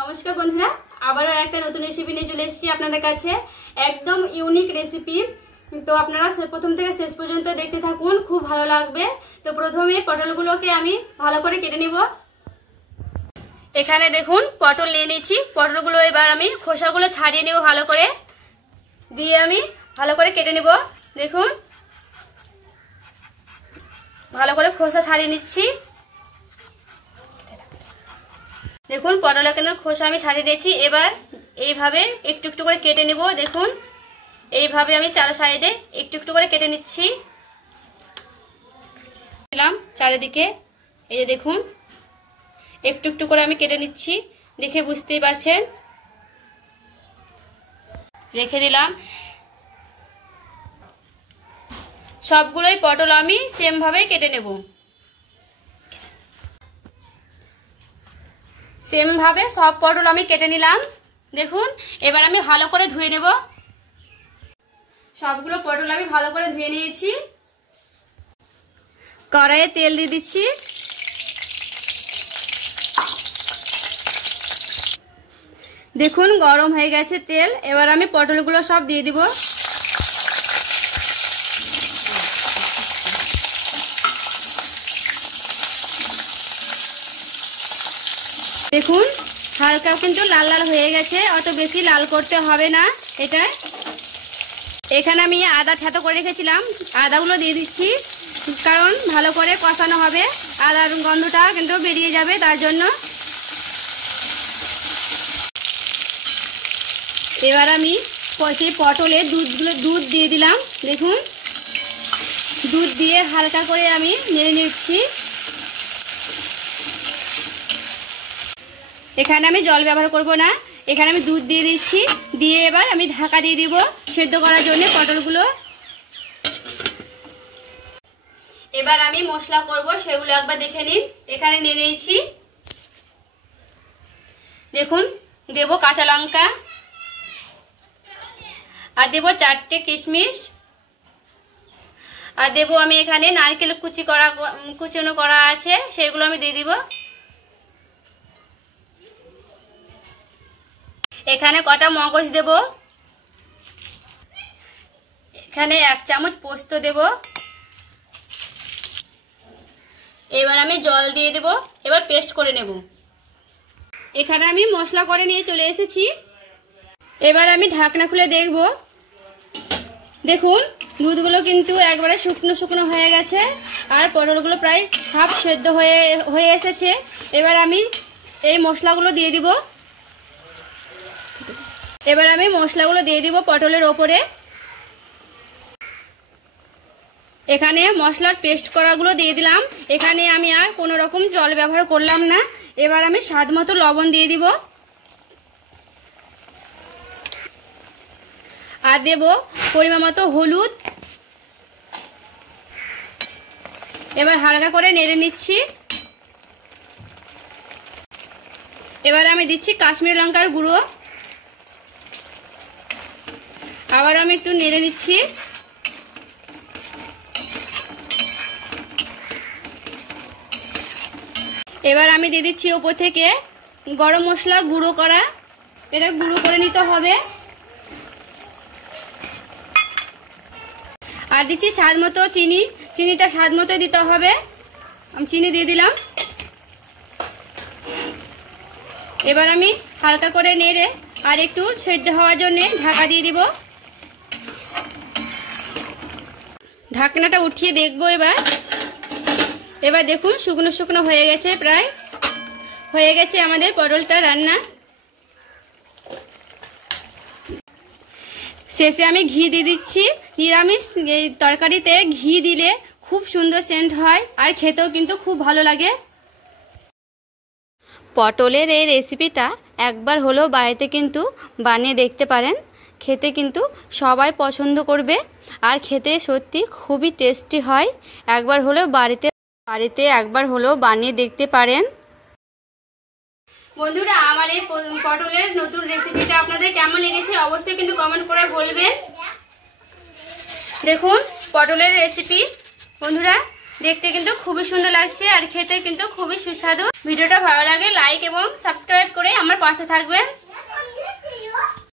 নমস্কার বন্ধুরা, আবারও একটা নতুন রেসিপি নিয়ে চলে এসেছি আপনাদের কাছে। একদম ইউনিক রেসিপি। তো আপনারা প্রথম থেকে শেষ পর্যন্ত দেখতে থাকুন, খুব ভালো লাগবে। তো প্রথমে পটলগুলোকে আমি ভালো করে কেটে নিব। এখানে দেখুন পটল নিয়ে নিয়েছি। পটলগুলো এবার আমি খোসাগুলো ছাড়িয়ে নেব ভালো করে, দিয়ে আমি ভালো করে কেটে নেব। দেখুন ভালো করে খোসা ছাড়িয়ে নিচ্ছি। দেখুন পটলের কিন্তু খোসা আমি ছাড়িয়ে দিয়েছি। এবার এইভাবে একটু একটু করে কেটে নেব। দেখুন এইভাবে আমি চার সাইডে একটু একটু করে কেটে নিচ্ছি। দিলাম চারিদিকে, এই যে দেখুন একটু একটু করে আমি কেটে নিচ্ছি, দেখে বুঝতেই পারছেন। রেখে দিলাম। সবগুলোই পটল আমি সেম ভাবে কেটে নেব। সেম ভাবে সব পটল আমি কেটে নিলাম। দেখুন এবার আমি ভালো করে ধুয়ে নেব। সবগুলো পটল আমি ভালো করে ধুয়ে নিয়েছি। কড়াইয়ে তেল দিয়ে দিচ্ছি। দেখুন গরম হয়ে গেছে তেল। এবার আমি পটলগুলো সব দিয়ে দিব। দেখুন হালকা কিন্তু লাল লাল হয়ে গেছে, অত বেশি লাল করতে হবে না এটা। এখানে আমি আদা থেতো করে রেখেছিলাম, আদাগুলো দিয়ে দিচ্ছি, কারণ ভালো করে কষানো হবে, আদার গন্ধটা কিন্তু বেরিয়ে যাবে তার জন্য। এবার আমি সেই পটলে দুধ দিয়ে দিলাম। দেখুন দুধ দিয়ে হালকা করে আমি নেড়ে নিচ্ছি। এখানে আমি জল ব্যবহার করব না, এখানে আমি দুধ দিয়ে দিচ্ছি। দিয়ে এবার আমি ঢাকা দিয়ে দিব সেদ্ধ করার জন্য পটলগুলো। এবার আমি মশলা করব, সেগুলো একবার দেখে নিন। এখানে নিয়ে নিয়েছি, দেখুন দেব কাঁচা লঙ্কা, আর দেব 4টে কিশমিশ, আর দেব আমি এখানে নারকেল কুচানো করা আছে, সেগুলো আমি দিয়ে দিব। এখানে কটা মগজ দেব, এখানে 1 চামচ পোস্ত দেব। এবার আমি জল দিয়ে দেব। এবার পেস্ট করে নেব। এখানে আমি মশলা করে নিয়ে চলে এসেছি। এবার আমি ঢাকনা খুলে দেখব। দেখুন দুধগুলো কিন্তু একবারে শুকনো শুকনো হয়ে গেছে, আর পটলগুলো প্রায় হাফ সেদ্ধ হয়ে এসেছে। এবার আমি এই মশলাগুলো দিয়ে দিব। এবার আমি মশলাগুলো দিয়ে দিব পটলের ওপরে। এখানে মশলার পেস্ট করাগুলো দিয়ে দিলাম। এখানে আমি আর কোনো রকম জল ব্যবহার করলাম না। এবার আমি স্বাদ মতো লবণ দিয়ে দিব, আর দেব পরিমাণ মতো হলুদ। এবার হালকা করে নেড়ে নিচ্ছি। এবার আমি দিচ্ছি কাশ্মীরি লঙ্কার গুঁড়ো। আবার আমি একটু নেড়ে নিচ্ছি। এবার আমি দিয়ে দিচ্ছি ওপর থেকে গরম মশলা গুঁড়ো করা, এটা গুঁড়ো করে নিতে হবে। আর দিচ্ছি স্বাদ মতো চিনি, চিনিটা স্বাদ মতো দিতে হবে। আমি চিনি দিয়ে দিলাম। এবার আমি হালকা করে নেড়ে আর একটু সেদ্ধ হওয়ার জন্য ঢাকা দিয়ে দিব। ঢাকনাটা উঠিয়ে দেখবো। এবার দেখুন শুকনো শুকনো হয়ে গেছে, প্রায় হয়ে গেছে আমাদের পটলটা রান্না। শেষে আমি ঘি দিয়ে দিচ্ছি। নিরামিষ এই তরকারিতে ঘি দিলে খুব সুন্দর সেন্ট হয়, আর খেতেও কিন্তু খুব ভালো লাগে। পটলের এই রেসিপিটা একবার হলেও বাড়িতে কিন্তু বানিয়ে দেখতে পারেন। খেতে কিন্তু সবাই পছন্দ করবে, আর খেতে সত্যি খুবই টেস্টি হয়। একবার হলেও বাড়িতে একবার হলেও বানিয়ে দেখতে পারেন। বন্ধুরা আমার এই পটলের নতুন রেসিপিটা আপনাদের কেমন লেগেছে অবশ্যই কিন্তু কমেন্ট করে বলবেন। দেখুন পটলের রেসিপি বন্ধুরা দেখতে কিন্তু খুবই সুন্দর লাগছে, আর খেতে কিন্তু খুবই সুস্বাদু। ভিডিওটা ভালো লাগে লাইক এবং সাবস্ক্রাইব করে আমার পাশে থাকবেন।